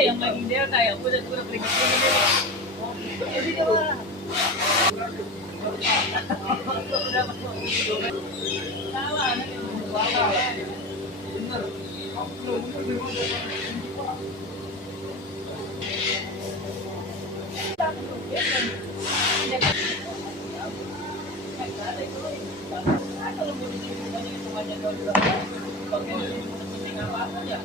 Yang lagi dia kayak udah pergi sini deh. Jadi dia marah. Udah masuk. Salah anaknya. Bener. Kalau mau di sini banyak itu banyak orang. Kalau di sini penting apa aja.